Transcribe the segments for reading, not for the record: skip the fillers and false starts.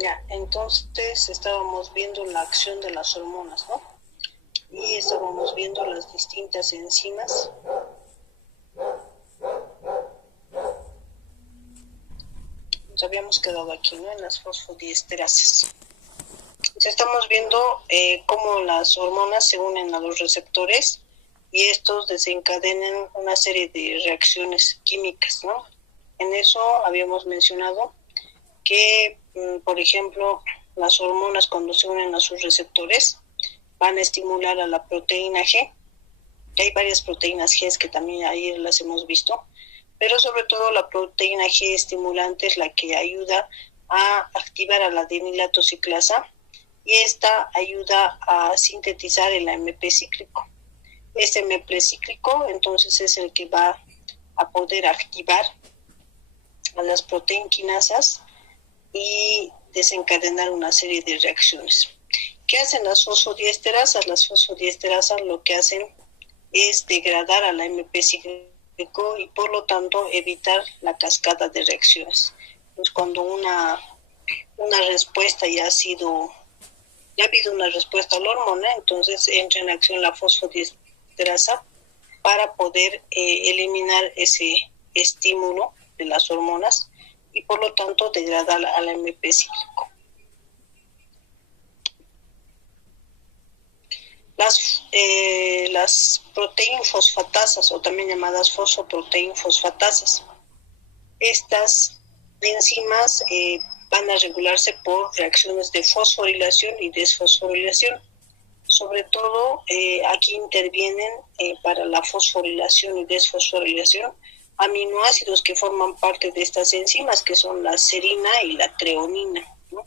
Ya, entonces estábamos viendo la acción de las hormonas, ¿no? Y estábamos viendo las distintas enzimas. Nos habíamos quedado aquí, ¿no? En las fosfodiesterasas. Entonces estamos viendo cómo las hormonas se unen a los receptores y estos desencadenan una serie de reacciones químicas, ¿no? En eso habíamos mencionado que, por ejemplo, las hormonas cuando se unen a sus receptores van a estimular a la proteína G. Hay varias proteínas G que también ahí las hemos visto, pero sobre todo la proteína G estimulante es la que ayuda a activar a la adenilato ciclasa y esta ayuda a sintetizar el AMP cíclico. Este AMP cíclico entonces es el que va a poder activar a las proteinquinasas y desencadenar una serie de reacciones. ¿Qué hacen las fosfodiesterasas? Las fosfodiesterasas lo que hacen es degradar al AMP cíclico y por lo tanto evitar la cascada de reacciones. Pues cuando una respuesta ya ha habido una respuesta a la hormona, entonces entra en acción la fosfodiesterasa para poder eliminar ese estímulo de las hormonas y por lo tanto degradar al AMP cíclico. Las proteinfosfatasas o también llamadas fosfoproteinfosfatasas. Estas enzimas van a regularse por reacciones de fosforilación y desfosforilación. Sobre todo aquí intervienen para la fosforilación y desfosforilación aminoácidos que forman parte de estas enzimas, que son la serina y la treonina, ¿no?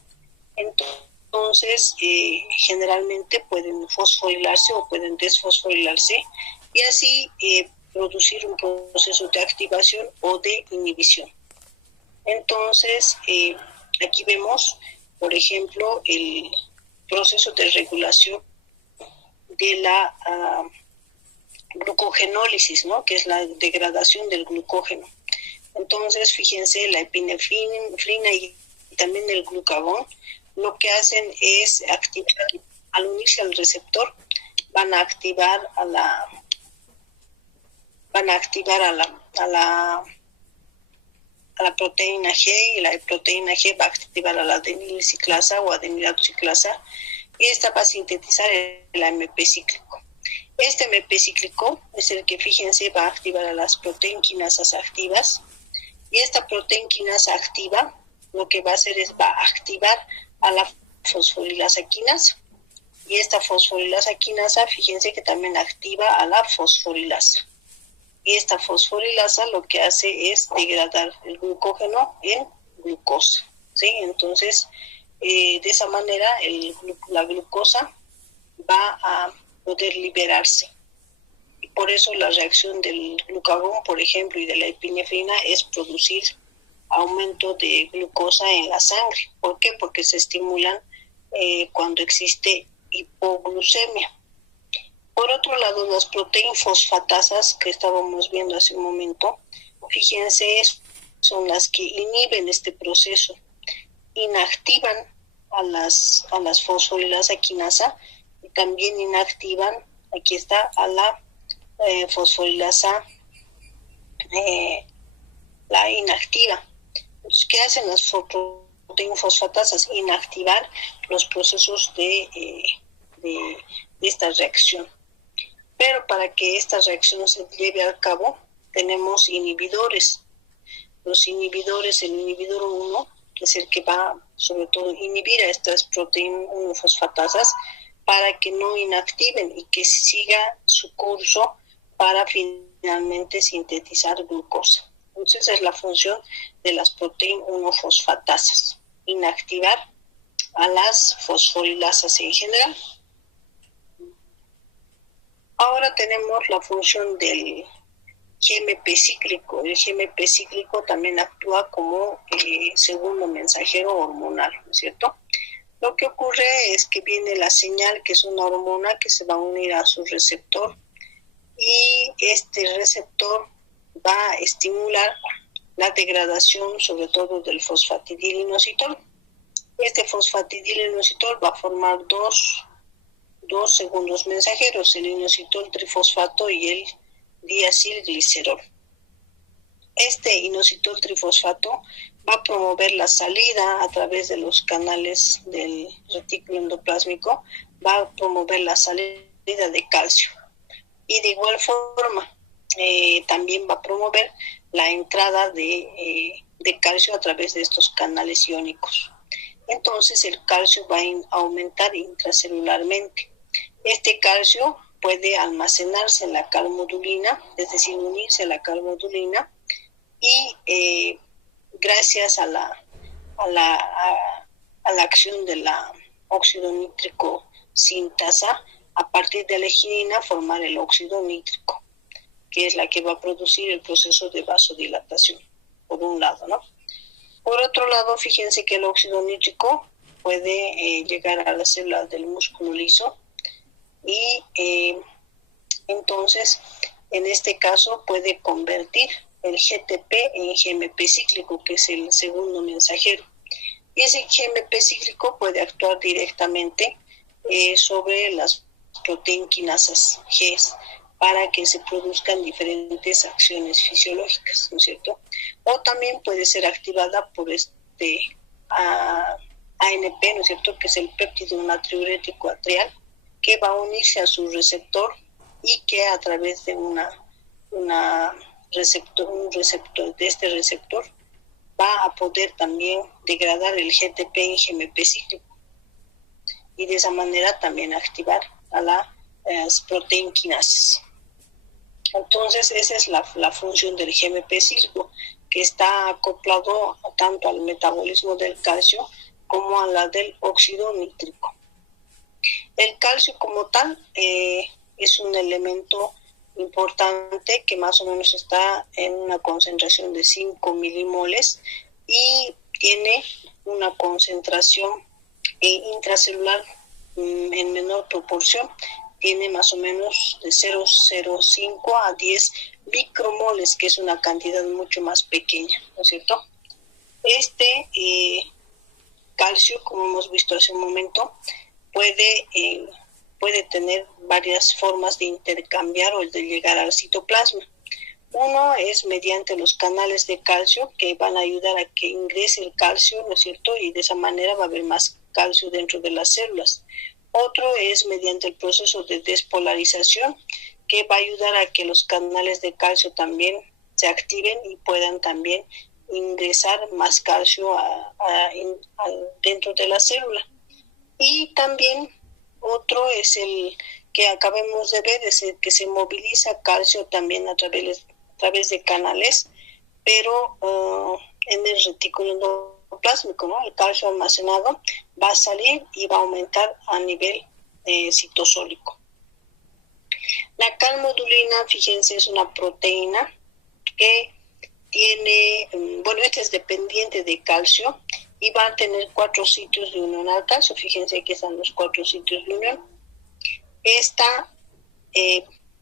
Entonces, generalmente pueden fosforilarse o pueden desfosforilarse y así producir un proceso de activación o de inhibición. Entonces, aquí vemos, por ejemplo, el proceso de regulación de la glucogenólisis, ¿no? Que es la degradación del glucógeno. Entonces, fíjense, la epinefrina y también el glucagón lo que hacen es activar, al unirse al receptor, van a activar a la proteína G y la proteína G va a activar a la adenilciclasa o adenilato ciclasa y esta va a sintetizar el AMP cíclico. Este AMP cíclico es el que, fíjense, va a activar a las proteinquinasas activas y esta proteinquinasa activa lo que va a hacer es va a activar a la fosforilasa quinasa y esta fosforilasa quinasa, fíjense que también activa a la fosforilasa. Y esta fosforilasa lo que hace es degradar el glucógeno en glucosa, ¿sí? Entonces, de esa manera la glucosa va a poder liberarse. Y por eso la reacción del glucagón, por ejemplo, y de la epinefrina es producir aumento de glucosa en la sangre. ¿Por qué? Porque se estimulan cuando existe hipoglucemia. Por otro lado, las proteinfosfatasas que estábamos viendo hace un momento, fíjense, son las que inhiben este proceso, inactivan a las fosforilasa quinasa y también inactivan, aquí está, a la fosforilasa, la inactiva. Entonces, ¿qué hacen las proteinfosfatasas? Inactivar los procesos de esta reacción. Pero para que esta reacción se lleve a cabo, tenemos inhibidores. Los inhibidores, el inhibidor 1, que es el que va sobre todo a inhibir a estas proteinfosfatasas para que no inactiven y que siga su curso para finalmente sintetizar glucosa. Entonces esa es la función de las proteínas 1-fosfatasas, inactivar a las fosforilasas en general. Ahora tenemos la función del GMP cíclico. El GMP cíclico también actúa como segundo mensajero hormonal, ¿no es cierto? Lo que ocurre es que viene la señal, que es una hormona que se va a unir a su receptor y este receptor va a estimular la degradación sobre todo del fosfatidilinositol. Este fosfatidilinositol va a formar dos segundos mensajeros, el inositol trifosfato y el diacilglicerol. Este inositol trifosfato va a promover la salida a través de los canales del retículo endoplásmico, va a promover la salida de calcio. Y de igual forma, también va a promover la entrada de calcio a través de estos canales iónicos. Entonces el calcio va a aumentar intracelularmente. Este calcio puede almacenarse en la calmodulina, es decir, unirse a la calmodulina, y gracias a la acción de la óxido nítrico sintasa, a partir de la lignina formar el óxido nítrico, que es la que va a producir el proceso de vasodilatación, por un lado, ¿no? Por otro lado, fíjense que el óxido nítrico puede llegar a las células del músculo liso y entonces, en este caso, puede convertir el GTP en GMP cíclico, que es el segundo mensajero. Y ese GMP cíclico puede actuar directamente sobre las proteinquinasas G para que se produzcan diferentes acciones fisiológicas, ¿no es cierto? O también puede ser activada por este ANP, ¿no es cierto?, que es el péptido natriurético atrial, que va a unirse a su receptor y que a través de un receptor de este receptor va a poder también degradar el GTP en GMP cíclico y de esa manera también activar a las proteinquinasas. Entonces esa es la función del GMP cíclico, que está acoplado tanto al metabolismo del calcio como a la del óxido nítrico. El calcio como tal es un elemento importante que más o menos está en una concentración de 5 milimoles y tiene una concentración intracelular en menor proporción, tiene más o menos de 0,05 a 10 micromoles, que es una cantidad mucho más pequeña, ¿no es cierto? Este calcio, como hemos visto hace un momento, puede tener varias formas de intercambiar o de llegar al citoplasma. Uno es mediante los canales de calcio, que van a ayudar a que ingrese el calcio, ¿no es cierto? Y de esa manera va a haber más calcio dentro de las células. Otro es mediante el proceso de despolarización, que va a ayudar a que los canales de calcio también se activen y puedan también ingresar más calcio dentro de la célula. Y también otro es el que acabamos de ver, es el que se moviliza calcio también a través de canales, pero en el retículo endoplásmico, ¿no? El calcio almacenado va a salir y va a aumentar a nivel citosólico. La calmodulina, fíjense, es una proteína que tiene, esta es dependiente de calcio y va a tener 4 sitios de unión al calcio. Fíjense que están los 4 sitios de unión. Esta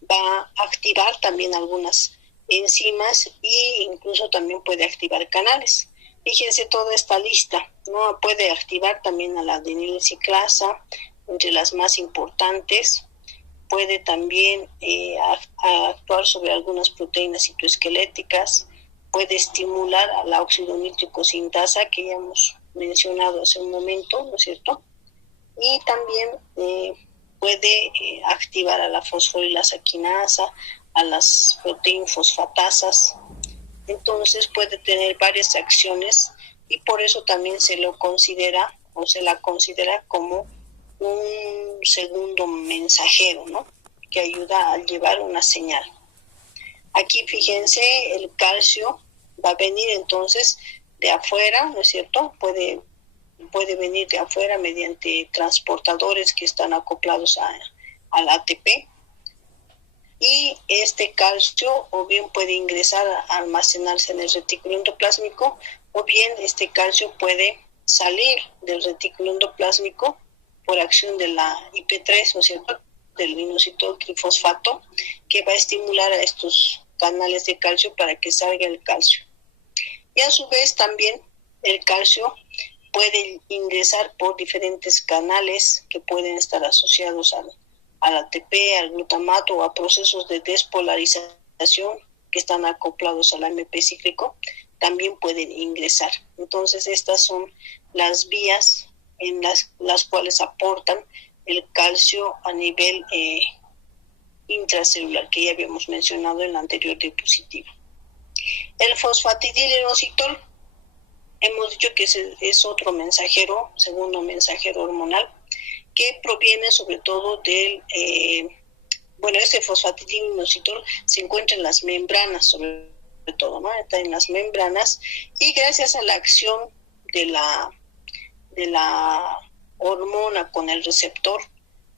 va a activar también algunas enzimas e incluso también puede activar canales. Fíjense toda esta lista, ¿no? Puede activar también a la adenilciclasa, entre las más importantes. Puede también actuar sobre algunas proteínas citoesqueléticas. Puede estimular a la óxido nítrico sintasa, que ya hemos mencionado hace un momento, ¿no es cierto? Y también puede activar a la fosforilasa quinasa, a las proteínfosfatasas. Entonces puede tener varias acciones y por eso también se lo considera o se la considera como un segundo mensajero, ¿no?, que ayuda a llevar una señal. Aquí fíjense, el calcio va a venir entonces de afuera, ¿no es cierto? Puede venir de afuera mediante transportadores que están acoplados al ATP. Y este calcio o bien puede ingresar a almacenarse en el retículo endoplásmico, o bien este calcio puede salir del retículo endoplásmico por acción de la IP3, ¿no es cierto?, del inositol trifosfato, que va a estimular a estos canales de calcio para que salga el calcio. Y a su vez también el calcio puede ingresar por diferentes canales que pueden estar asociados al ATP, al glutamato o a procesos de despolarización que están acoplados al AMP cíclico, también pueden ingresar. Entonces, estas son las vías en las cuales aportan el calcio a nivel intracelular, que ya habíamos mencionado en la anterior diapositiva. El fosfatidilinositol, hemos dicho que es otro mensajero, segundo mensajero hormonal, que proviene sobre todo del, este fosfatidilinositol se encuentra en las membranas, sobre todo, ¿no? Está en las membranas, y gracias a la acción de la hormona con el receptor,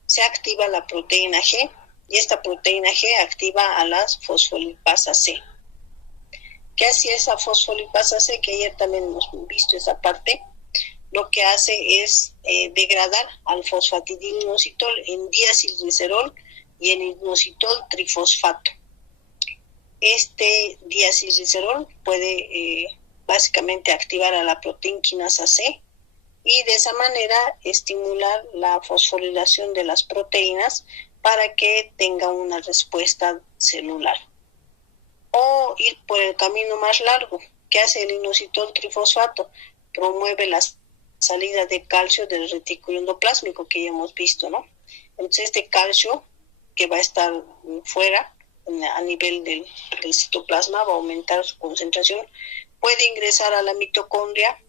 se activa la proteína G, y esta proteína G activa a las fosfolipasa C. ¿Qué hacía esa fosfolipasa C? Que ayer también hemos visto esa parte. Lo que hace es degradar al fosfatidilinositol en diacilglicerol y en inositol trifosfato. Este diacilglicerol puede básicamente activar a la proteína quinasa C y de esa manera estimular la fosforilación de las proteínas para que tenga una respuesta celular. O ir por el camino más largo. ¿Qué hace el inositol trifosfato? Promueve la salida de calcio del retículo endoplásmico que ya hemos visto, ¿no? Entonces este calcio que va a estar fuera a nivel del citoplasma, va a aumentar su concentración, puede ingresar a la mitocondria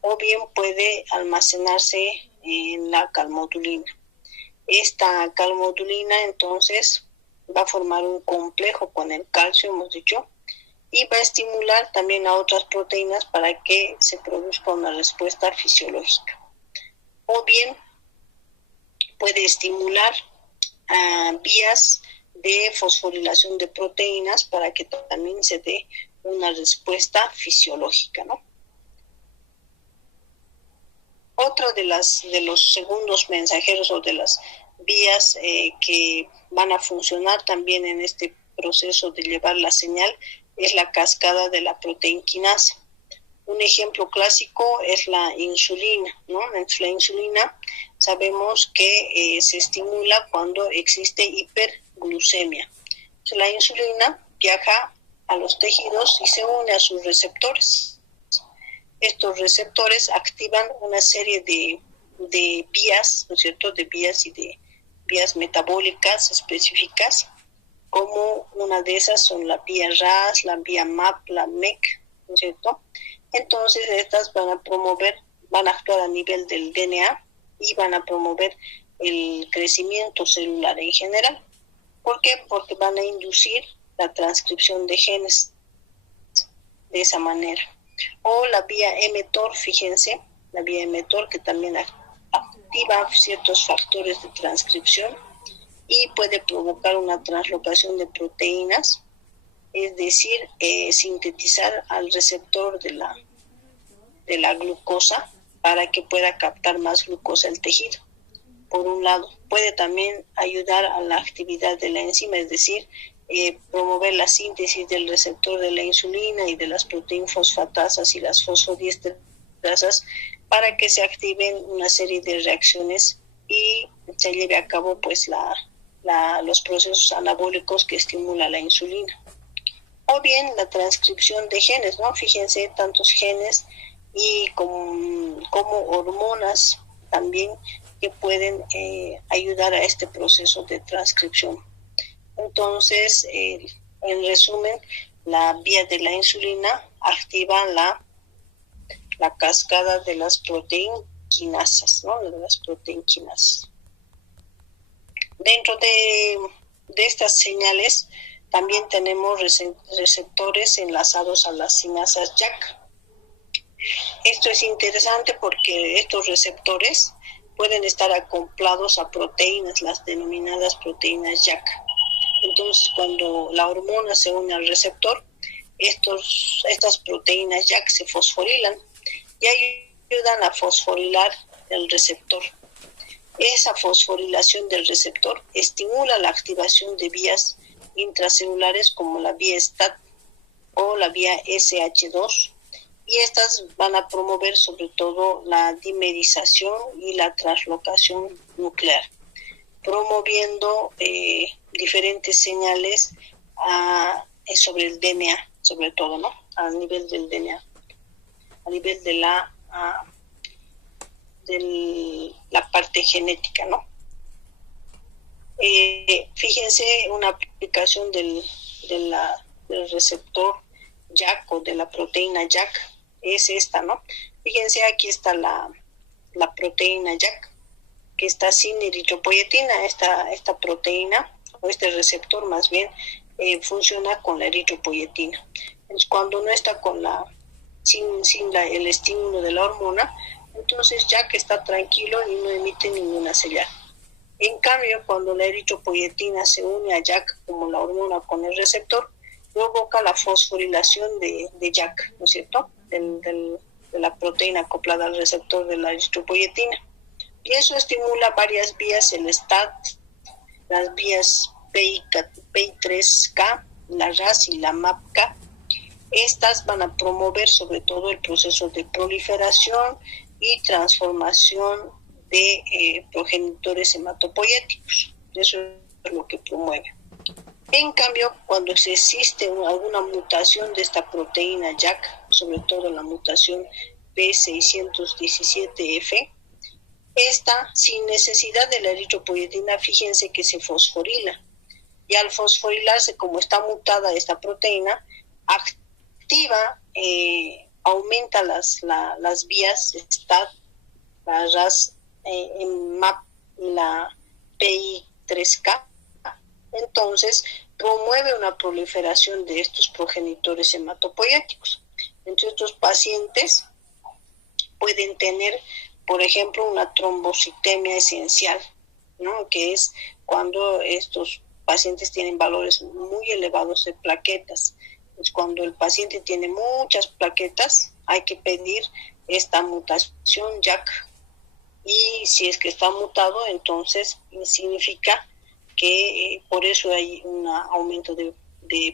o bien puede almacenarse en la calmodulina. Esta calmodulina entonces va a formar un complejo con el calcio, hemos dicho, y va a estimular también a otras proteínas para que se produzca una respuesta fisiológica. O bien puede estimular vías de fosforilación de proteínas para que también se dé una respuesta fisiológica, ¿no? Otro de los segundos mensajeros o de las vías que van a funcionar también en este proceso de llevar la señal es la cascada de la proteína quinasa. Un ejemplo clásico es la insulina, ¿no? La insulina sabemos que se estimula cuando existe hiperglucemia. Entonces, la insulina viaja a los tejidos y se une a sus receptores. Estos receptores activan una serie de vías, ¿no es cierto?, de vías y de vías metabólicas específicas, como una de esas son la vía RAS, la vía MAP, la MEC, ¿no es cierto? Entonces estas van a actuar a nivel del DNA y van a promover el crecimiento celular en general. ¿Por qué? Porque van a inducir la transcripción de genes de esa manera. O la vía mTOR, fíjense, la vía mTOR que también activa ciertos factores de transcripción y puede provocar una translocación de proteínas, es decir, sintetizar al receptor de la glucosa para que pueda captar más glucosa el tejido. Por un lado, puede también ayudar a la actividad de la enzima, es decir, promover la síntesis del receptor de la insulina y de las proteínas fosfatasas y las fosfodiesterasas para que se activen una serie de reacciones y se lleve a cabo pues los procesos anabólicos que estimula la insulina. O bien la transcripción de genes, ¿no? Fíjense, tantos genes y como hormonas también que pueden ayudar a este proceso de transcripción. Entonces, en resumen, la vía de la insulina activa la cascada de las proteínas quinasas, ¿no? De las proteínas quinasas. Dentro de estas señales también tenemos receptores enlazados a las sinasas JAK. Esto es interesante porque estos receptores pueden estar acoplados a proteínas, las denominadas proteínas JAK. Entonces, cuando la hormona se une al receptor, estas proteínas JAK se fosforilan y ayudan a fosforilar el receptor. Esa fosforilación del receptor estimula la activación de vías intracelulares como la vía STAT o la vía SH2 y estas van a promover sobre todo la dimerización y la translocación nuclear, promoviendo diferentes señales sobre el DNA, sobre todo, ¿no? A nivel del DNA, a nivel de la parte genética, ¿no? Fíjense, una aplicación del receptor JAK o de la proteína JAK es esta, ¿no? Fíjense, aquí está la proteína JAK, que está sin eritropoyetina. Esta proteína, o este receptor más bien, funciona con la eritropoyetina. Entonces, cuando no está sin el estímulo de la hormona, entonces JAK está tranquilo y no emite ninguna señal. En cambio, cuando la eritropoyetina se une a JAK como la hormona con el receptor, provoca la fosforilación de JAK, ¿no es cierto?, de la proteína acoplada al receptor de la eritropoyetina. Y eso estimula varias vías, el STAT, las vías PI3K, la RAS y la MAPK. Estas van a promover sobre todo el proceso de proliferación y transformación de progenitores hematopoyéticos. Eso es lo que promueve. En cambio, cuando existe alguna mutación de esta proteína JAK, sobre todo la mutación P617F, esta, sin necesidad de la eritropoyetina, fíjense que se fosforila. Y al fosforilarse, como está mutada esta proteína, activa, aumenta las vías STAT, la RAS, MAP y la PI3K. Entonces, promueve una proliferación de estos progenitores hematopoyéticos. Entonces, estos pacientes pueden tener, por ejemplo, una trombocitemia esencial, ¿no?, que es cuando estos pacientes tienen valores muy elevados de plaquetas. Pues cuando el paciente tiene muchas plaquetas, hay que pedir esta mutación JAK. Y si es que está mutado, entonces significa que por eso hay un aumento de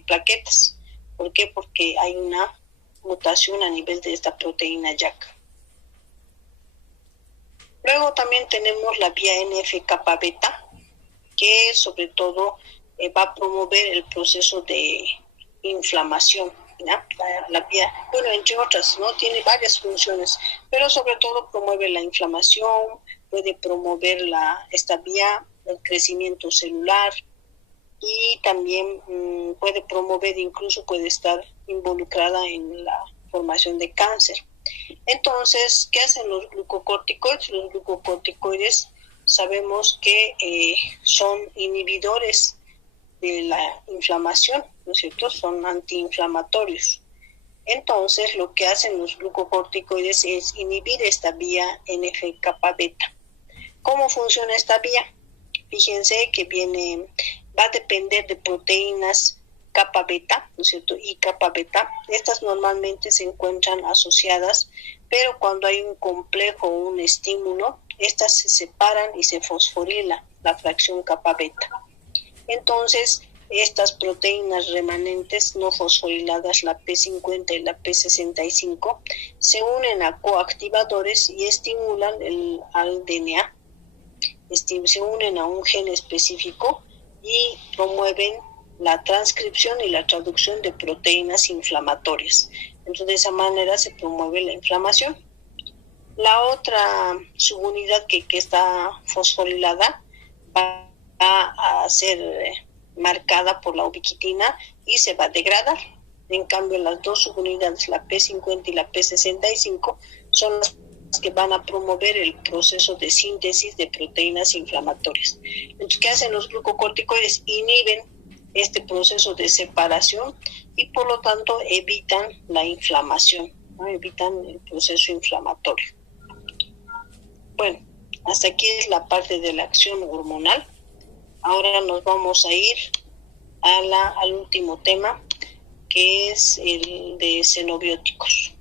plaquetas. ¿Por qué? Porque hay una mutación a nivel de esta proteína JAK. Luego también tenemos la vía NF-kappa beta, que sobre todo va a promover el proceso de inflamación, ¿ya? La vía, bueno, entre otras, ¿no? Tiene varias funciones, pero sobre todo promueve la inflamación, puede promover esta vía, el crecimiento celular, y también puede promover, incluso puede estar involucrada en la formación de cáncer. Entonces, ¿qué hacen los glucocorticoides? Los glucocorticoides sabemos que son inhibidores de la inflamación, ¿no es cierto? Son antiinflamatorios. Entonces, lo que hacen los glucocorticoides es inhibir esta vía NF-kappa beta. ¿Cómo funciona esta vía? Fíjense que va a depender de proteínas kappa beta, ¿no es cierto? Y kappa beta, estas normalmente se encuentran asociadas, pero cuando hay un complejo o un estímulo, estas se separan y se fosforila la fracción kappa beta. Entonces, estas proteínas remanentes no fosforiladas, la P50 y la P65, se unen a coactivadores y estimulan al DNA, se unen a un gen específico y promueven la transcripción y la traducción de proteínas inflamatorias. Entonces, de esa manera se promueve la inflamación. La otra subunidad que está fosforilada va a ser marcada por la ubiquitina y se va a degradar. En cambio, las dos subunidades, la P50 y la P65, son las que van a promover el proceso de síntesis de proteínas inflamatorias. Entonces, ¿qué hacen los glucocorticoides? Inhiben este proceso de separación y por lo tanto evitan la inflamación, ¿no? Evitan el proceso inflamatorio. Bueno, hasta aquí es la parte de la acción hormonal. Ahora nos vamos a ir al último tema, que es el de xenobióticos.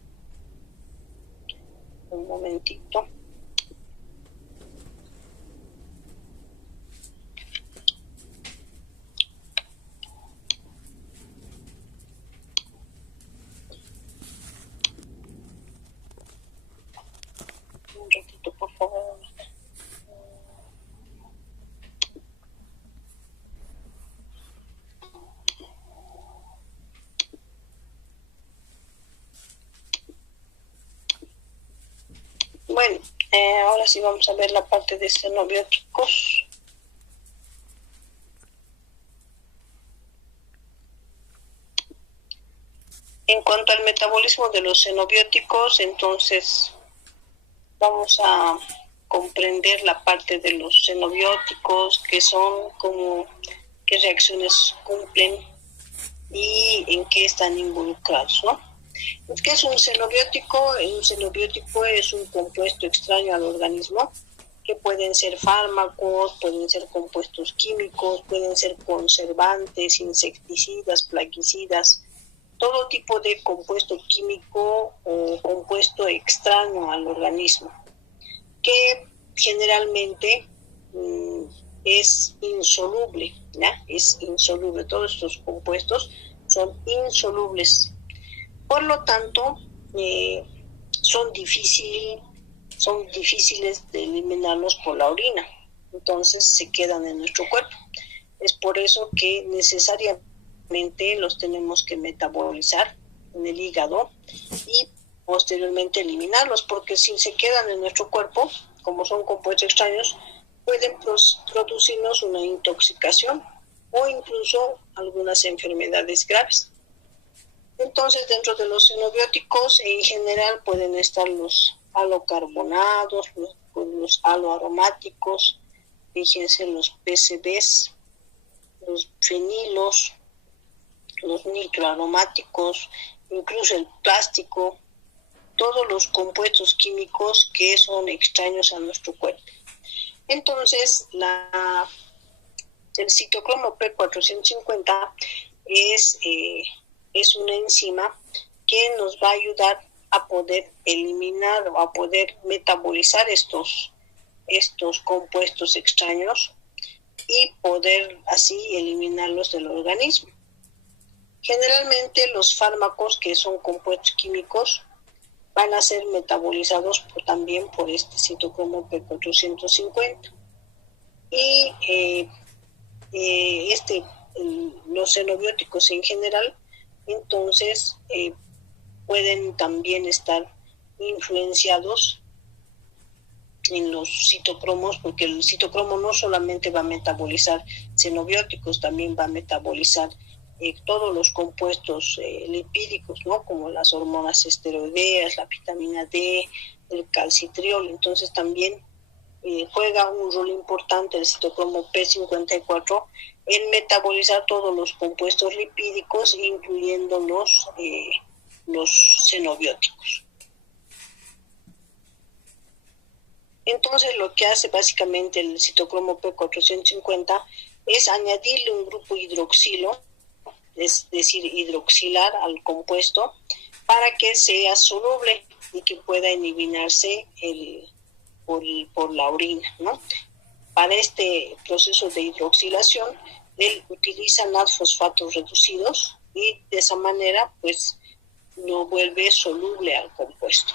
Un momentito. Bueno, ahora sí vamos a ver la parte de xenobióticos. En cuanto al metabolismo de los xenobióticos, entonces vamos a comprender la parte de los xenobióticos, que son, como qué reacciones cumplen y en qué están involucrados, ¿no? ¿Qué es un xenobiótico? Un xenobiótico es un compuesto extraño al organismo, que pueden ser fármacos, pueden ser compuestos químicos, pueden ser conservantes, insecticidas, plaguicidas, todo tipo de compuesto químico o compuesto extraño al organismo, que generalmente es insoluble, ¿ya? Es insoluble. Todos estos compuestos son insolubles. Por lo tanto, son difíciles de eliminarlos por la orina. Entonces se quedan en nuestro cuerpo. Es por eso que necesariamente los tenemos que metabolizar en el hígado y posteriormente eliminarlos, porque si se quedan en nuestro cuerpo, como son compuestos extraños, pueden producirnos una intoxicación o incluso algunas enfermedades graves. Entonces, dentro de los xenobióticos en general pueden estar los halocarbonados, los haloaromáticos, fíjense, los PCBs, los fenilos, los nitroaromáticos, incluso el plástico, todos los compuestos químicos que son extraños a nuestro cuerpo. Entonces, el citocromo P450 es una enzima que nos va a ayudar a poder eliminar o a poder metabolizar estos compuestos extraños y poder así eliminarlos del organismo. Generalmente los fármacos, que son compuestos químicos, van a ser metabolizados también por este citocromo P450. Y los xenobióticos en general, entonces pueden también estar influenciados en los citocromos, porque el citocromo no solamente va a metabolizar xenobióticos, también va a metabolizar todos los compuestos lipídicos, ¿no? Como las hormonas esteroideas, la vitamina D, el calcitriol. Entonces también juega un rol importante el citocromo P54 en metabolizar todos los compuestos lipídicos, incluyendo los xenobióticos. Entonces lo que hace básicamente el citocromo P450 es añadirle un grupo hidroxilo, es decir, hidroxilar al compuesto, para que sea soluble y que pueda eliminarse por la orina, ¿no? Para este proceso de hidroxilación, él utiliza fosfatos reducidos y de esa manera pues lo vuelve soluble al compuesto.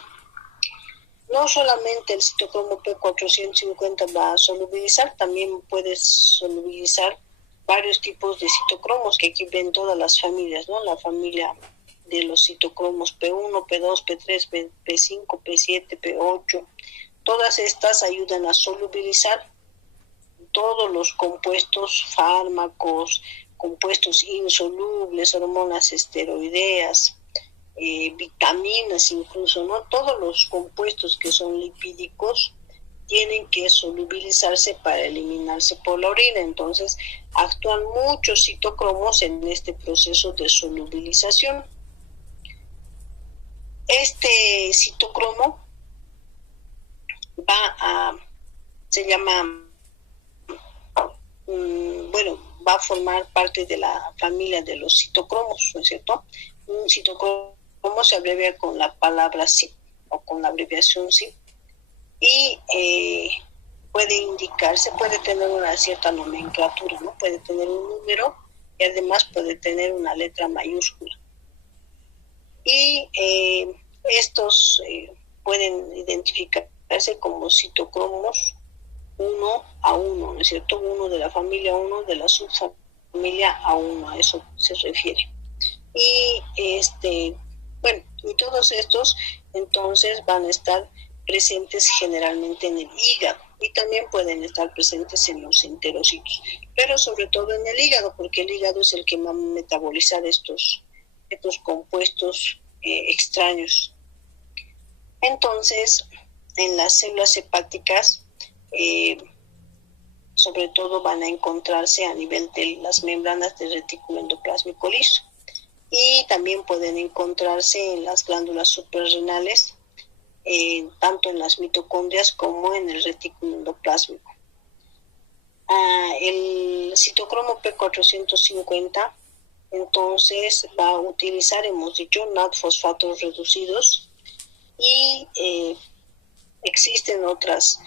No solamente el citocromo P450 va a solubilizar, también puede solubilizar varios tipos de citocromos, que aquí ven todas las familias, ¿no? La familia de los citocromos P1, P2, P3, P5, P7, P8. Todas estas ayudan a solubilizar todos los compuestos fármacos, compuestos insolubles, hormonas esteroideas, vitaminas incluso, ¿no? Todos los compuestos que son lipídicos tienen que solubilizarse para eliminarse por la orina. Entonces, actúan muchos citocromos en este proceso de solubilización. Este citocromo va a formar parte de la familia de los citocromos, ¿no es cierto? Un citocromo se abrevia con la palabra CYP o con la abreviación CYP y puede tener una cierta nomenclatura, ¿no? Puede tener un número y además puede tener una letra mayúscula. Y estos pueden identificarse como citocromos 1 a 1, ¿no es cierto? Uno de la familia 1, de la subfamilia A1, a eso se refiere. Y y todos estos entonces van a estar presentes generalmente en el hígado y también pueden estar presentes en los enterocitos, pero sobre todo en el hígado, porque el hígado es el que va a metabolizar estos compuestos extraños. Entonces, en las células hepáticas, sobre todo van a encontrarse a nivel de las membranas del retículo endoplásmico liso y también pueden encontrarse en las glándulas suprarrenales, tanto en las mitocondrias como en el retículo endoplásmico. El citocromo P450 entonces va a utilizar, hemos dicho, NAD fosfatos reducidos y existen otras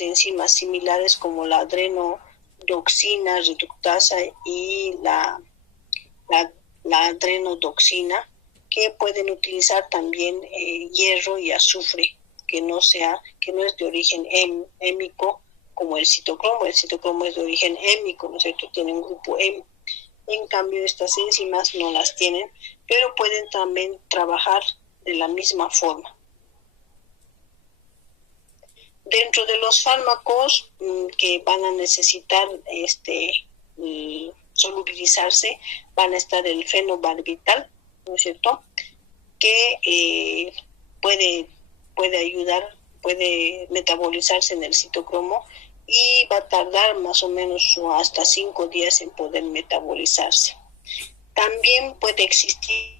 enzimas similares como la adrenodoxina reductasa y la adrenodoxina, que pueden utilizar también hierro y azufre, que no es de origen hémico como el citocromo. El citocromo es de origen hémico, ¿no es cierto? Tiene un grupo hemo. En cambio, estas enzimas no las tienen, pero pueden también trabajar de la misma forma. Dentro de los fármacos que van a necesitar solubilizarse, van a estar el fenobarbital, ¿no es cierto?, que puede ayudar, puede metabolizarse en el citocromo y va a tardar más o menos hasta 5 días en poder metabolizarse. También puede existir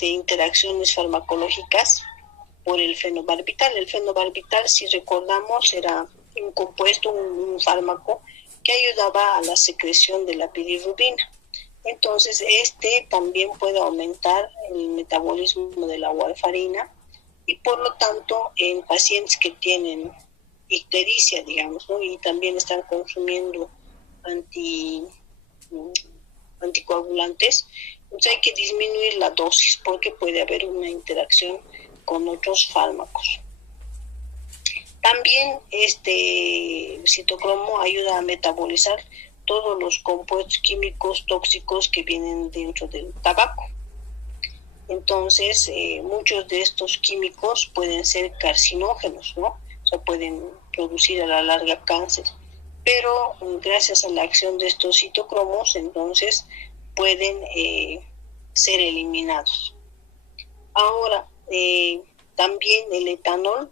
interacciones farmacológicas por el fenobarbital. El fenobarbital, si recordamos, era un compuesto, un fármaco que ayudaba a la secreción de la bilirrubina. Entonces, también puede aumentar el metabolismo de la warfarina y, por lo tanto, en pacientes que tienen ictericia, digamos, ¿no?, y también están consumiendo anticoagulantes, entonces hay que disminuir la dosis porque puede haber una interacción con otros fármacos. También citocromo ayuda a metabolizar todos los compuestos químicos tóxicos que vienen dentro del tabaco. Entonces, muchos de estos químicos pueden ser carcinógenos, ¿no? O sea, pueden producir a la larga cáncer. Pero gracias a la acción de estos citocromos, entonces pueden ser eliminados. Ahora, también el etanol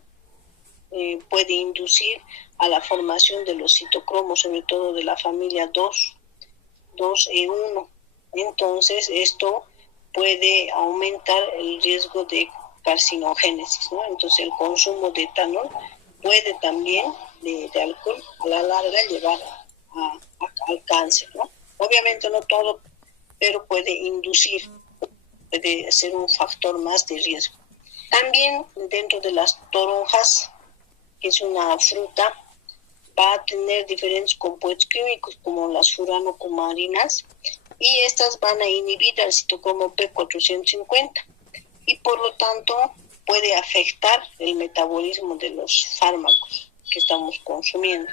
puede inducir a la formación de los citocromos, sobre todo de la familia 2E1. Entonces, esto puede aumentar el riesgo de carcinogénesis, ¿no? Entonces, el consumo de etanol puede también, de alcohol, a la larga llevar al cáncer, ¿no? Obviamente no todo, pero puede inducir, puede ser un factor más de riesgo. También dentro de las toronjas, que es una fruta, va a tener diferentes compuestos químicos como las furanocumarinas y estas van a inhibir al citocromo P450 y por lo tanto puede afectar el metabolismo de los fármacos que estamos consumiendo.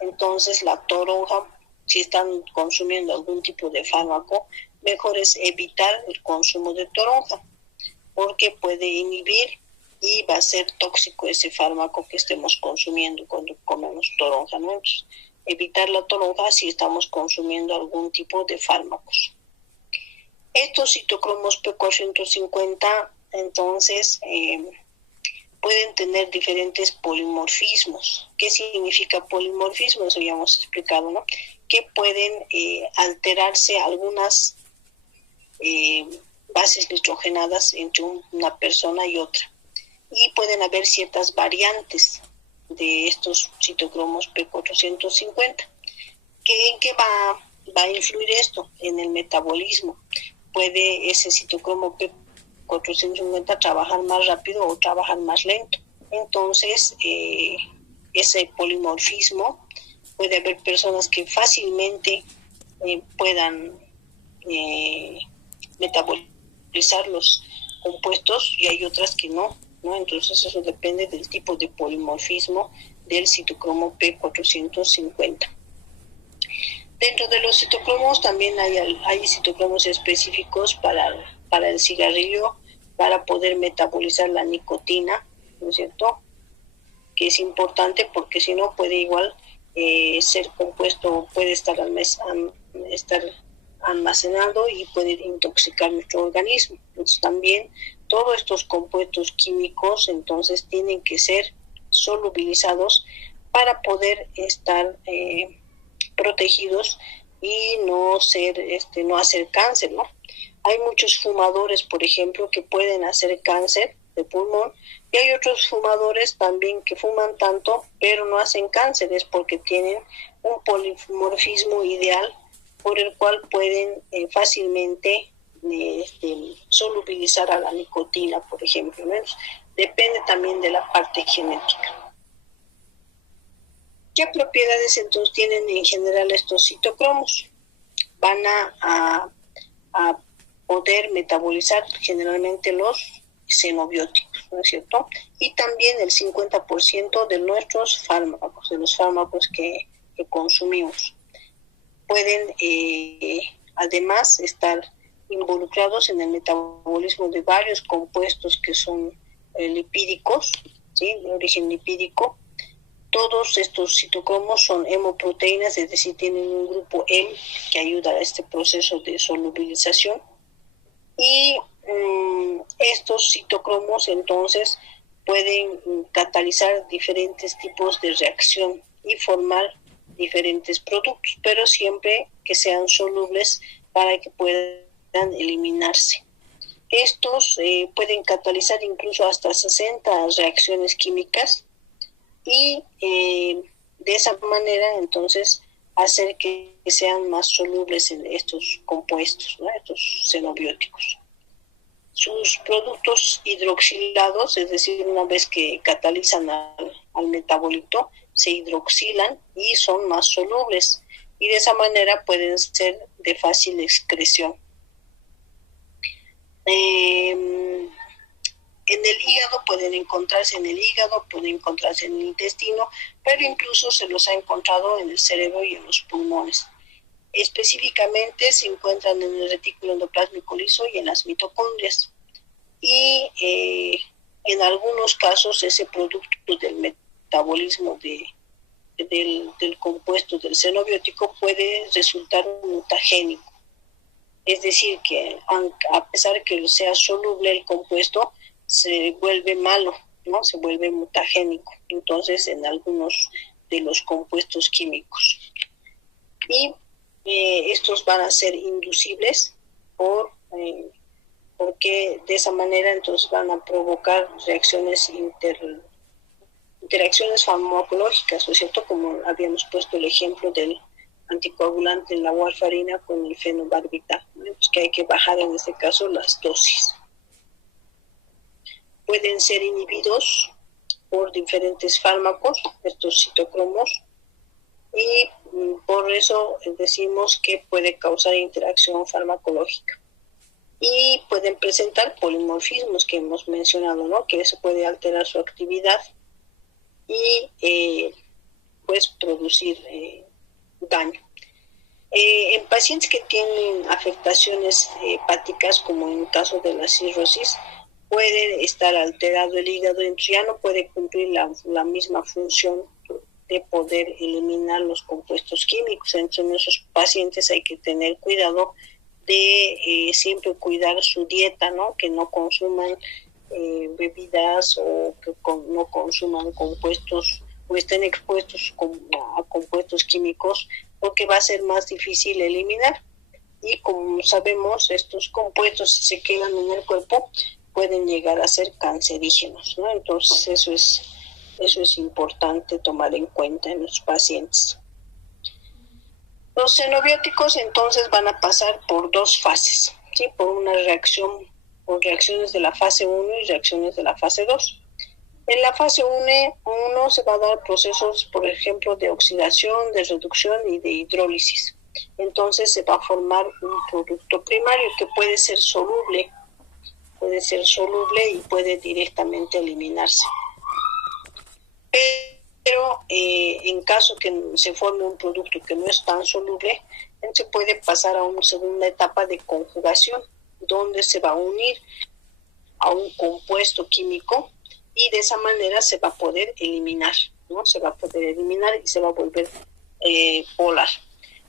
Entonces la toronja, si están consumiendo algún tipo de fármaco, mejor es evitar el consumo de toronja porque puede inhibir y va a ser tóxico ese fármaco que estemos consumiendo cuando comemos toronja, ¿no? Entonces, evitar la toronja si estamos consumiendo algún tipo de fármacos. Estos citocromos P450, entonces, pueden tener diferentes polimorfismos. ¿Qué significa polimorfismo? Eso ya hemos explicado, ¿no? Que pueden alterarse algunas bases nitrogenadas entre una persona y otra. Y pueden haber ciertas variantes de estos citocromos P450. ¿En qué va a influir esto? En el metabolismo. Puede ese citocromo P450 trabajar más rápido o trabajar más lento. Entonces, ese polimorfismo, puede haber personas que fácilmente puedan metabolizar los compuestos y hay otras que no, ¿no? Entonces eso depende del tipo de polimorfismo del citocromo P450. Dentro de los citocromos también hay citocromos específicos para el cigarrillo, para poder metabolizar la nicotina ¿no es cierto? Que es importante porque si no puede igual ser compuesto, puede estar almacenado y puede intoxicar nuestro organismo. Entonces también todos estos compuestos químicos entonces tienen que ser solubilizados para poder estar protegidos y no hacer cáncer, ¿no? Hay muchos fumadores, por ejemplo, que pueden hacer cáncer de pulmón, y hay otros fumadores también que fuman tanto, pero no hacen cáncer, es porque tienen un polimorfismo ideal por el cual pueden fácilmente solubilizar a la nicotina, por ejemplo, ¿no? Depende también de la parte genética. ¿Qué propiedades entonces tienen en general estos citocromos? Van a poder metabolizar generalmente los xenobióticos, ¿no es cierto? Y también el 50% de nuestros fármacos, de los fármacos que consumimos. Pueden además estar involucrados en el metabolismo de varios compuestos que son lipídicos, ¿sí? De origen lipídico. Todos estos citocromos son hemoproteínas, es decir, tienen un grupo M que ayuda a este proceso de solubilización. Y estos citocromos entonces pueden catalizar diferentes tipos de reacción y formar diferentes productos, pero siempre que sean solubles para que puedan eliminarse. Estos pueden catalizar incluso hasta 60 reacciones químicas y de esa manera entonces hacer que sean más solubles en estos compuestos, ¿no? Estos xenobióticos. Sus productos hidroxilados, es decir, una vez que catalizan al metabolito, se hidroxilan y son más solubles, y de esa manera pueden ser de fácil excreción. En el hígado pueden encontrarse en el intestino, pero incluso se los ha encontrado en el cerebro y en los pulmones. Específicamente se encuentran en el retículo endoplásmico liso y en las mitocondrias. Y en algunos casos ese producto del metabolismo del compuesto del xenobiótico puede resultar mutagénico. Es decir, que a pesar de que sea soluble el compuesto, se vuelve malo, ¿no? Se vuelve mutagénico, entonces en algunos de los compuestos químicos. Y estos van a ser inducibles porque de esa manera entonces van a provocar interacciones farmacológicas, ¿no es cierto? Como habíamos puesto el ejemplo del anticoagulante en la warfarina con el fenobarbital, ¿no? Pues que hay que bajar en este caso las dosis. Pueden ser inhibidos por diferentes fármacos, estos citocromos, y por eso decimos que puede causar interacción farmacológica. Y pueden presentar polimorfismos que hemos mencionado, ¿no? Que eso puede alterar su actividad y pues producir daño. En pacientes que tienen afectaciones hepáticas, como en el caso de la cirrosis, puede estar alterado el hígado, entonces ya no puede cumplir la misma función de poder eliminar los compuestos químicos. Entonces en esos pacientes hay que tener cuidado de siempre cuidar su dieta, ¿no? Que no consuman bebidas o que no consuman compuestos o estén expuestos a compuestos químicos, porque va a ser más difícil eliminar. Y como sabemos, estos compuestos, si se quedan en el cuerpo, pueden llegar a ser cancerígenos, ¿no? Entonces eso es importante tomar en cuenta en los pacientes. Los xenobióticos entonces van a pasar por dos fases, ¿sí? Por reacciones de la fase 1 y reacciones de la fase 2. En la fase 1 se va a dar procesos, por ejemplo, de oxidación, de reducción y de hidrólisis. Entonces se va a formar un producto primario que puede ser soluble y puede directamente eliminarse. Pero en caso que se forme un producto que no es tan soluble, se puede pasar a una segunda etapa de conjugación, donde se va a unir a un compuesto químico y de esa manera se va a poder eliminar, ¿no? Se va a poder eliminar y se va a volver polar.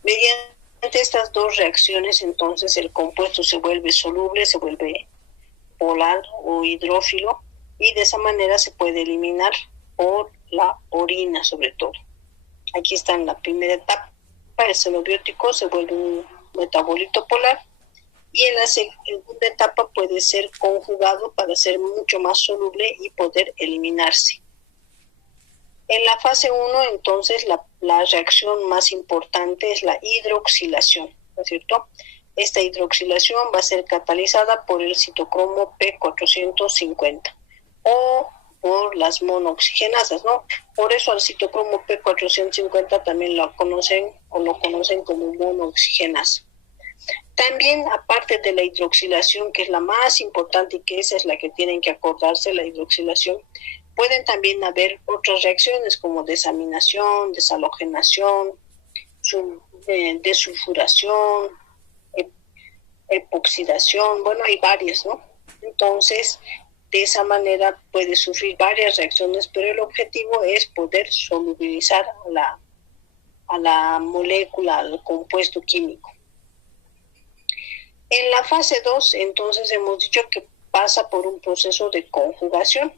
Mediante estas dos reacciones, entonces el compuesto se vuelve soluble, se vuelve polar o hidrófilo, y de esa manera se puede eliminar por la orina sobre todo. Aquí está en la primera etapa, el xenobiótico se vuelve un metabolito polar, y en la segunda etapa puede ser conjugado para ser mucho más soluble y poder eliminarse. En la fase 1, entonces, la reacción más importante es la hidroxilación, ¿no es cierto? Esta hidroxilación va a ser catalizada por el citocromo P450 o por las monooxigenasas, ¿no? Por eso al citocromo P450 también lo conocen como monooxigenasa. También, aparte de la hidroxilación, que es la más importante y que esa es la que tienen que acordarse, la hidroxilación, pueden también haber otras reacciones como desaminación, deshalogenación, desulfuración, epoxidación, bueno, hay varias, ¿no? Entonces, de esa manera puede sufrir varias reacciones, pero el objetivo es poder solubilizar a la molécula, al compuesto químico. En la fase 2, entonces, hemos dicho que pasa por un proceso de conjugación.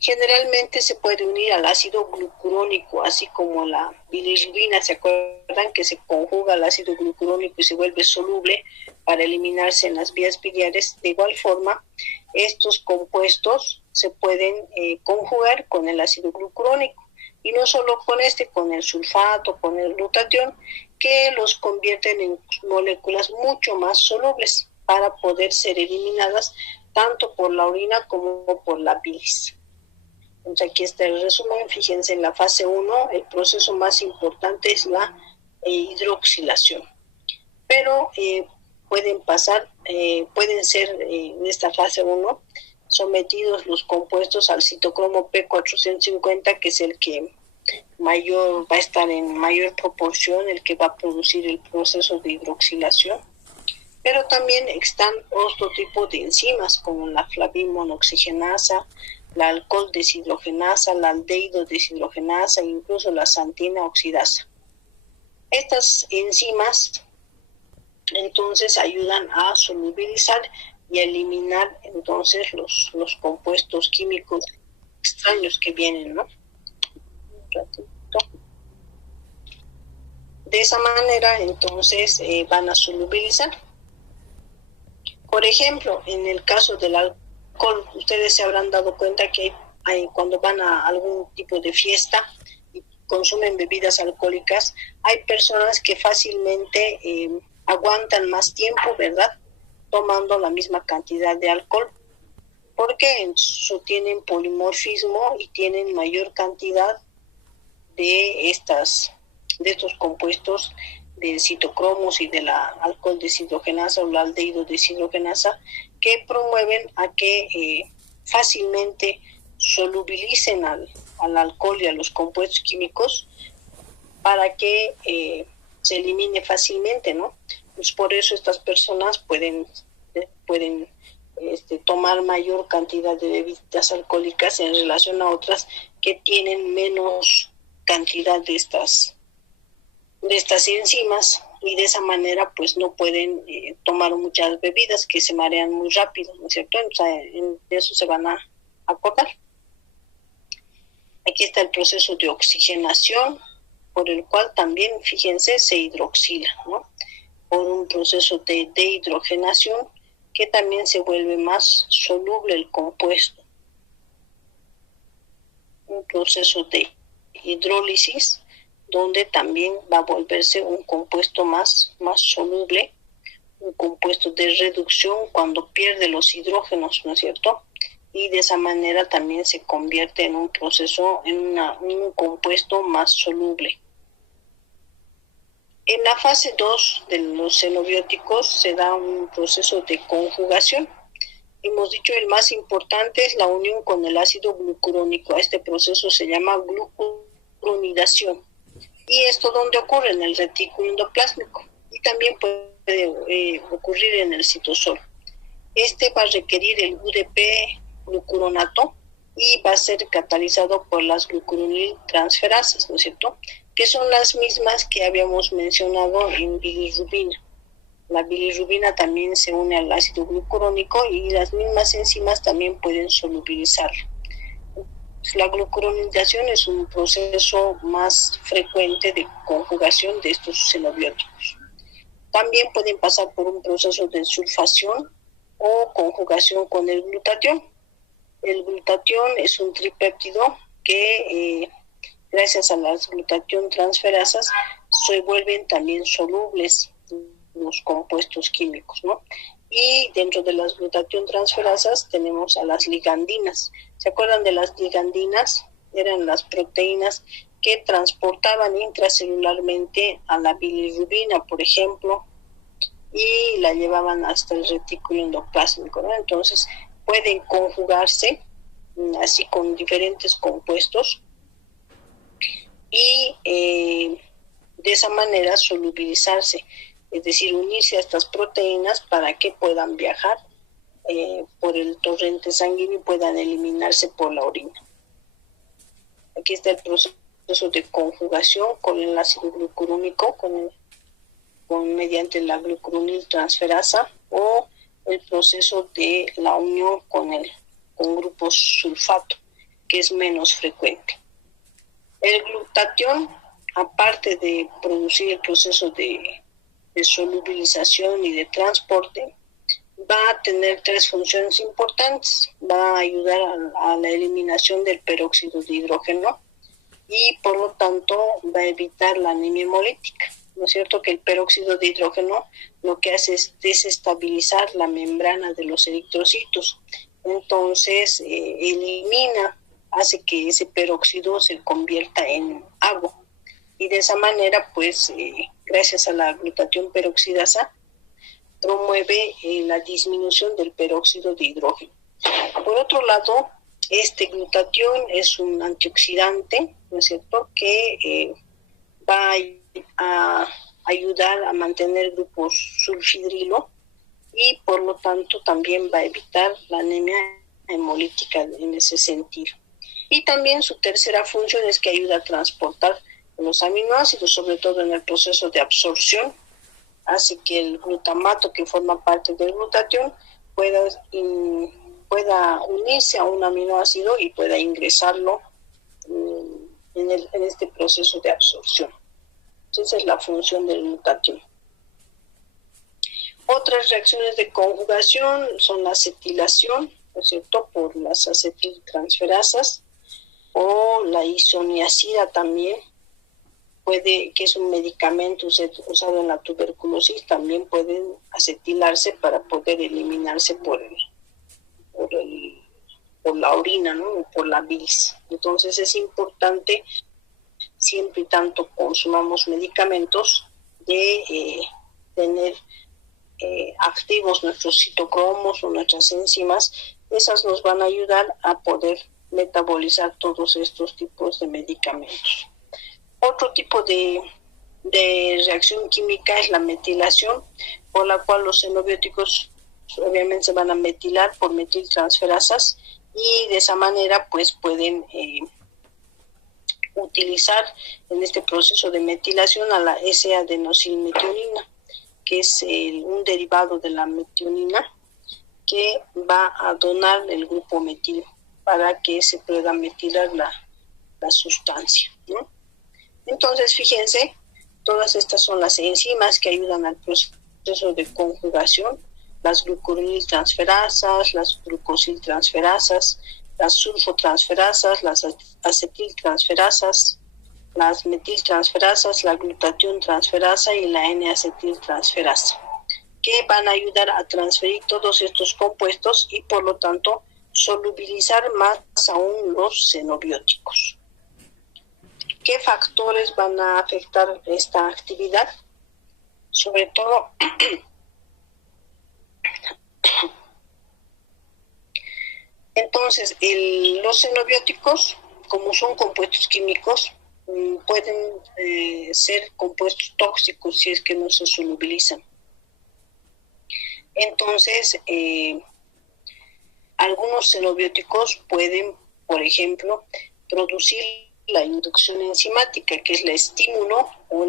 Generalmente se puede unir al ácido glucurónico, así como la bilirrubina. ¿Se acuerdan que se conjuga al ácido glucurónico y se vuelve soluble para eliminarse en las vías biliares? De igual forma, estos compuestos se pueden conjugar con el ácido glucurónico. Y no solo con el sulfato, con el glutatión, que los convierten en moléculas mucho más solubles para poder ser eliminadas tanto por la orina como por la bilis. Entonces aquí está el resumen. Fíjense, en la fase 1 el proceso más importante es la hidroxilación. Pero pueden ser en esta fase 1 sometidos los compuestos al citocromo P450, que es el que va a estar en mayor proporción, el que va a producir el proceso de hidroxilación. Pero también están otro tipo de enzimas como la flavimonoxigenasa, la alcohol deshidrogenasa, la aldehído deshidrogenasa e incluso la santina oxidasa. Estas enzimas entonces ayudan a solubilizar y a eliminar entonces los compuestos químicos extraños que vienen, ¿no? Un ratito. De esa manera entonces van a solubilizar. Por ejemplo, en el caso del alcohol, ustedes se habrán dado cuenta que cuando van a algún tipo de fiesta y consumen bebidas alcohólicas, hay personas que fácilmente aguantan más tiempo, ¿verdad?, tomando la misma cantidad de alcohol, porque tienen polimorfismo y tienen mayor cantidad de estos compuestos de citocromos y de la alcohol deshidrogenasa o la aldehído deshidrogenasa, que promueven a que fácilmente solubilicen al alcohol y a los compuestos químicos para que se elimine fácilmente, ¿no? Pues por eso estas personas pueden tomar mayor cantidad de bebidas alcohólicas en relación a otras que tienen menos cantidad de estas enzimas, y de esa manera pues no pueden tomar muchas bebidas, que se marean muy rápido, ¿no es cierto? O sea, de eso se van a acordar. Aquí está el proceso de oxigenación, por el cual también, fíjense, se hidroxila, ¿no? Por un proceso de dehidrogenación, que también se vuelve más soluble el compuesto. Un proceso de hidrólisis, donde también va a volverse un compuesto más soluble, un compuesto de reducción cuando pierde los hidrógenos, ¿no es cierto? Y de esa manera también se convierte en un proceso, en un compuesto más soluble. En la fase 2 de los xenobióticos se da un proceso de conjugación. Hemos dicho el más importante es la unión con el ácido glucurónico. Este proceso se llama glucuronidación. Y esto donde ocurre en el retículo endoplásmico y también puede ocurrir en el citosol. Este va a requerir el UDP glucuronato y va a ser catalizado por las glucuroniltransferasas, ¿no es cierto?, que son las mismas que habíamos mencionado en bilirrubina. La bilirrubina también se une al ácido glucurónico y las mismas enzimas también pueden solubilizarlo. La glucuronidación es un proceso más frecuente de conjugación de estos xenobióticos. También pueden pasar por un proceso de sulfación o conjugación con el glutatión. El glutatión es un tripéptido que, gracias a las glutatión transferasas, se vuelven también solubles los compuestos químicos, ¿no? Y dentro de las glutatión transferasas tenemos a las ligandinas. ¿Se acuerdan de las ligandinas? Eran las proteínas que transportaban intracelularmente a la bilirrubina, por ejemplo, y la llevaban hasta el retículo endoplásmico, ¿no? Entonces pueden conjugarse así con diferentes compuestos y de esa manera solubilizarse, es decir, unirse a estas proteínas para que puedan viajar por el torrente sanguíneo y puedan eliminarse por la orina. Aquí está el proceso de conjugación con el ácido glucurónico, mediante la glucuroniltransferasa, o el proceso de la unión con grupos sulfato, que es menos frecuente. El glutatión, aparte de producir el proceso de solubilización y de transporte, va a tener tres funciones importantes. Va a ayudar a la eliminación del peróxido de hidrógeno y por lo tanto va a evitar la anemia hemolítica. ¿No es cierto que el peróxido de hidrógeno lo que hace es desestabilizar la membrana de los eritrocitos? Entonces hace que ese peróxido se convierta en agua. Y de esa manera, pues, gracias a la glutatión peroxidasa, promueve la disminución del peróxido de hidrógeno. Por otro lado, este glutatión es un antioxidante, ¿no es cierto?, que va a ayudar a mantener grupos sulfidrilo y por lo tanto también va a evitar la anemia hemolítica en ese sentido. Y también su tercera función es que ayuda a transportar los aminoácidos, sobre todo en el proceso de absorción, hace que el glutamato, que forma parte del glutatión, pueda unirse a un aminoácido y pueda ingresarlo en este proceso de absorción. Esa es la función del glutatión. Otras reacciones de conjugación son la acetilación, ¿no es cierto?, por las acetiltransferasas, o la isoniazida también, que es un medicamento usado en la tuberculosis, también pueden acetilarse para poder eliminarse por la orina, ¿no?, o por la bilis. Entonces es importante, siempre y tanto consumamos medicamentos, de tener activos nuestros citocromos o nuestras enzimas. Esas nos van a ayudar a poder metabolizar todos estos tipos de medicamentos. Otro tipo de reacción química es la metilación, por la cual los xenobióticos obviamente se van a metilar por metiltransferasas y de esa manera pues pueden utilizar en este proceso de metilación a la S-adenosilmetionina, que es un derivado de la metionina que va a donar el grupo metil para que se pueda metilar la sustancia, ¿no? Entonces, fíjense, todas estas son las enzimas que ayudan al proceso de conjugación: las glucuroniltransferasas, las glucosiltransferasas, las sulfotransferasas, las acetiltransferasas, las metiltransferasas, la glutatión transferasa y la N-acetiltransferasa, que van a ayudar a transferir todos estos compuestos y por lo tanto solubilizar más aún los xenobióticos. ¿Qué factores van a afectar esta actividad? Sobre todo, entonces, los xenobióticos, como son compuestos químicos, pueden ser compuestos tóxicos si es que no se solubilizan. Entonces, algunos xenobióticos pueden por ejemplo, producir la inducción enzimática, que es el estímulo o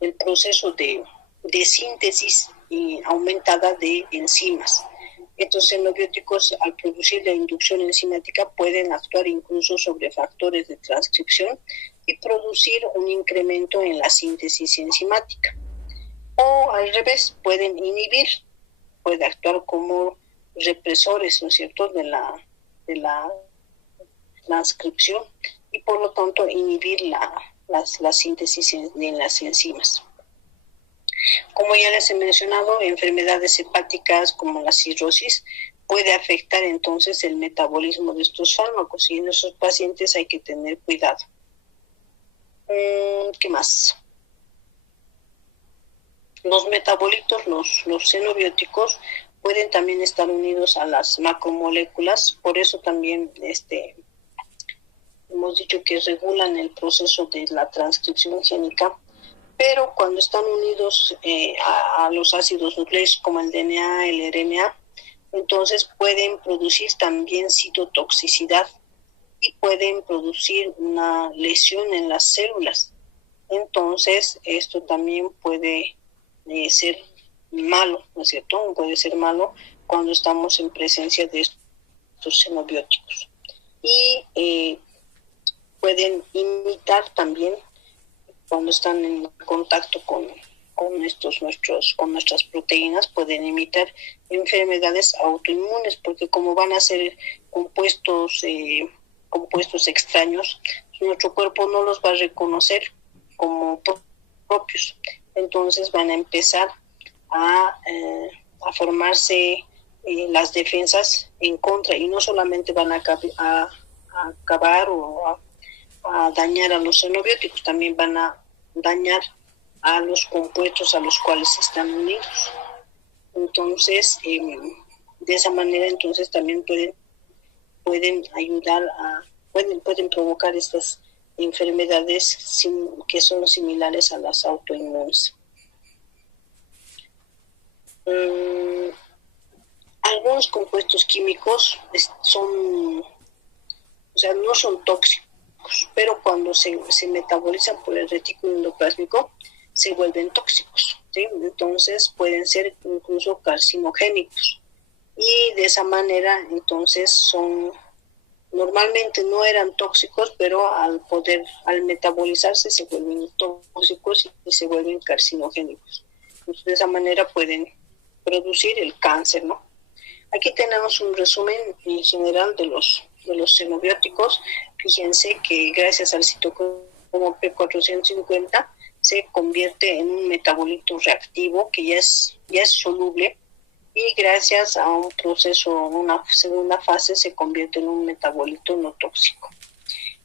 el proceso de síntesis aumentada de enzimas. Estos xenobióticos, al producir la inducción enzimática, pueden actuar incluso sobre factores de transcripción y producir un incremento en la síntesis enzimática. O al revés, pueden inhibir, puede actuar como represores, ¿no es cierto?, de la transcripción y por lo tanto inhibir la síntesis en las enzimas. Como ya les he mencionado, enfermedades hepáticas como la cirrosis puede afectar entonces el metabolismo de estos fármacos y en esos pacientes hay que tener cuidado. ¿Qué más? Los metabolitos, los xenobióticos, pueden también estar unidos a las macromoléculas, por eso también hemos dicho que regulan el proceso de la transcripción génica, pero cuando están unidos a los ácidos nucleicos como el DNA, el RNA, entonces pueden producir también citotoxicidad y pueden producir una lesión en las células. Entonces, esto también puede ser malo, ¿no es cierto? Puede ser malo cuando estamos en presencia de estos xenobióticos. Y pueden imitar también, cuando están en contacto con nuestras proteínas, pueden imitar enfermedades autoinmunes, porque como van a ser compuestos extraños, nuestro cuerpo no los va a reconocer como propios. Entonces van a empezar a formarse las defensas en contra, y no solamente van a acabar o a dañar a los xenobióticos, también van a dañar a los compuestos a los cuales están unidos. Entonces, de esa manera, entonces también pueden ayudar pueden provocar estas enfermedades que son similares a las autoinmunes. Algunos compuestos químicos no son tóxicos, pero cuando se metabolizan por el retículo endoplásmico se vuelven tóxicos, ¿sí? Entonces pueden ser incluso carcinogénicos, y de esa manera entonces normalmente no eran tóxicos, pero al metabolizarse se vuelven tóxicos y se vuelven carcinogénicos. Entonces, de esa manera pueden producir el cáncer, ¿no? Aquí tenemos un resumen en general de los xenobióticos. Fíjense que gracias al citocromo P450 se convierte en un metabolito reactivo que ya es soluble, y gracias a un proceso, una segunda fase, se convierte en un metabolito no tóxico.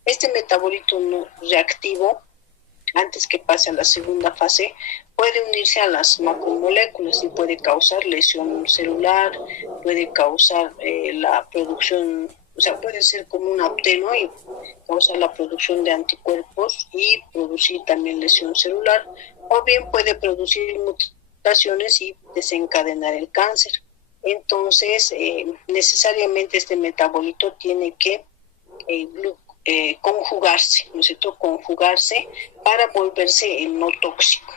Este metabolito no reactivo, antes que pase a la segunda fase, puede unirse a las macromoléculas y puede causar lesión celular, puede causar la producción, puede ser como un apteno y causar la producción de anticuerpos y producir también lesión celular, o bien puede producir mutaciones y desencadenar el cáncer. Entonces, necesariamente este metabolito tiene que conjugarse, ¿no es cierto? Conjugarse para volverse no tóxico.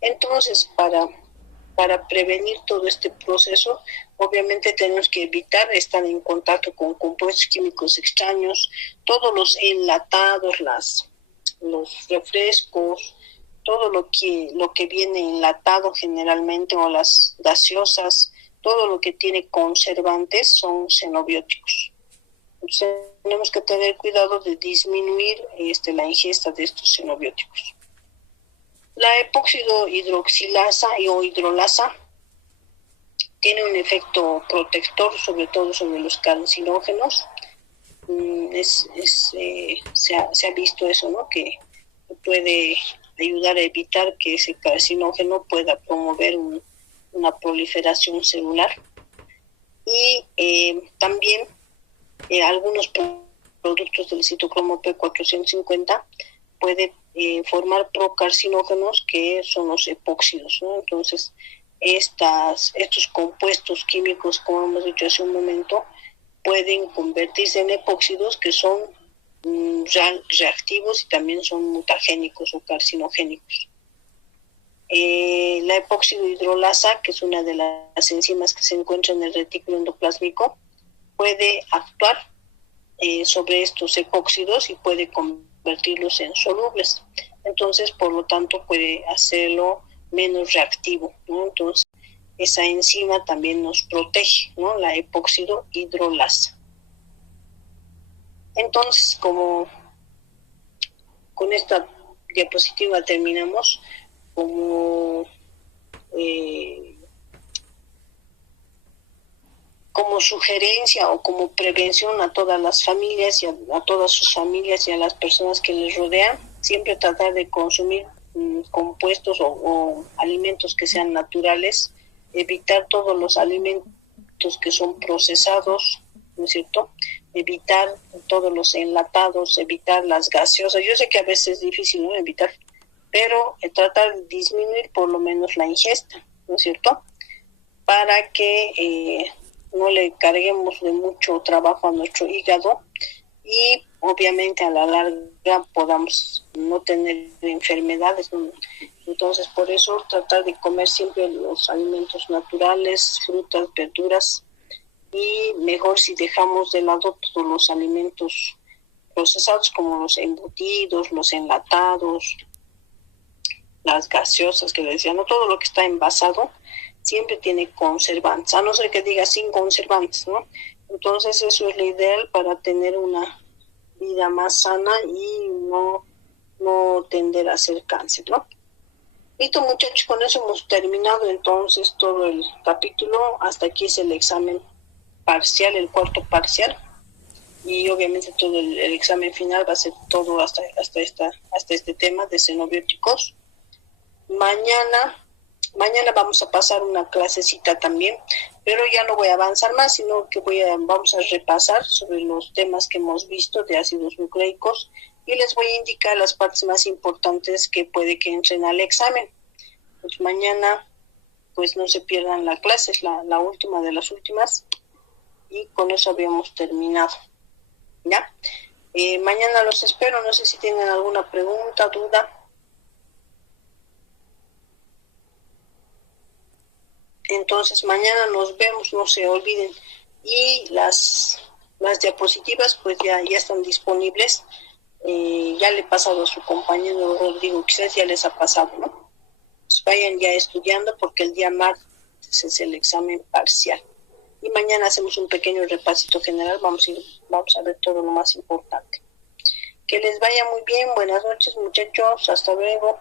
Entonces, para prevenir todo este proceso, obviamente tenemos que evitar estar en contacto con compuestos químicos extraños, todos los enlatados, los refrescos, todo lo que viene enlatado generalmente, o las gaseosas, todo lo que tiene conservantes son xenobióticos. Entonces, tenemos que tener cuidado de disminuir la ingesta de estos xenobióticos. La epóxido hidroxilasa o hidrolasa tiene un efecto protector, sobre todo sobre los carcinógenos. Se ha visto eso, ¿no? Que puede ayudar a evitar que ese carcinógeno pueda promover una proliferación celular. Y también algunos productos del citocromo P450 puede formar procarcinógenos, que son los epóxidos, ¿no? Entonces, estos compuestos químicos, como hemos dicho hace un momento, pueden convertirse en epóxidos que son reactivos y también son mutagénicos o carcinogénicos. La epóxido hidrolasa, que es una de las enzimas que se encuentra en el retículo endoplásmico, puede actuar sobre estos epóxidos y puede convertirlos en solubles. Entonces, por lo tanto, puede hacerlo menos reactivo, ¿no? Entonces, esa enzima también nos protege, ¿no? La epóxido hidrolasa. Entonces, como con esta diapositiva terminamos, como sugerencia o como prevención a todas las familias y a todas sus familias y a las personas que les rodean, siempre tratar de consumir compuestos o alimentos que sean naturales, evitar todos los alimentos que son procesados, ¿no es cierto? Evitar todos los enlatados, evitar las gaseosas. Yo sé que a veces es difícil, ¿no?, evitar, pero tratar de disminuir por lo menos la ingesta, ¿no es cierto?, para que no le carguemos de mucho trabajo a nuestro hígado y obviamente a la larga podamos no tener enfermedades. Entonces, por eso tratar de comer siempre los alimentos naturales, frutas, verduras, y mejor si dejamos de lado todos los alimentos procesados como los embutidos, los enlatados, las gaseosas que decía, no todo lo que está envasado siempre tiene conservantes, a no ser que diga sin conservantes, ¿no? Entonces eso es lo ideal para tener una vida más sana y no tender a hacer cáncer, ¿no? Listo, muchachos, con eso hemos terminado entonces todo el capítulo. Hasta aquí es el examen parcial, el cuarto parcial, y obviamente todo el examen final va a ser todo hasta este tema de xenobióticos. Mañana vamos a pasar una clasecita también, pero ya no voy a avanzar más, sino que vamos a repasar sobre los temas que hemos visto de ácidos nucleicos y les voy a indicar las partes más importantes que puede que entren al examen. Pues mañana, pues no se pierdan la clase, es la última de las últimas, y con eso habíamos terminado, ¿ya? Mañana los espero, no sé si tienen alguna pregunta, duda. Entonces mañana nos vemos, no se olviden. Y las diapositivas pues ya están disponibles. Ya le he pasado a su compañero Rodrigo, quizás ya les ha pasado, ¿no? Pues vayan ya estudiando porque el día martes es el examen parcial. Y mañana hacemos un pequeño repasito general, vamos a ver todo lo más importante. Que les vaya muy bien, buenas noches muchachos, hasta luego.